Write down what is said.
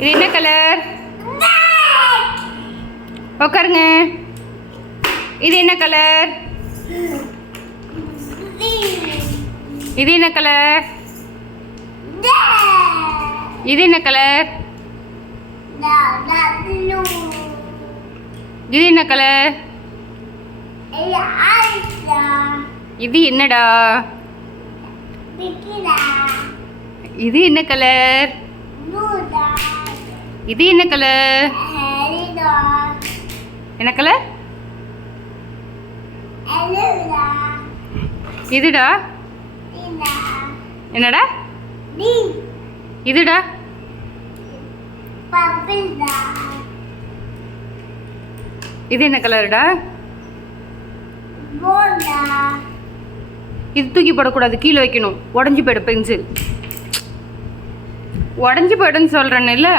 இது என்ன கலர்? உட்காருங்க. இது என்ன கலர்? இது என்ன கலர்? இது என்ன கலர்? இது என்ன கலர்? இது என்னடா? இது என்ன கலர்? இது என்ன கலர்? என்ன கலர்? இதுடா. என்னடா? இதுடா. இது என்ன கலர்டா? இது தூக்கி போடக்கூடாது, கீழே வைக்கணும். உடஞ்சி போயிடும் பென்சில். உடஞ்சி போயிடுன்னு சொல்கிறேன்னு இல்லை.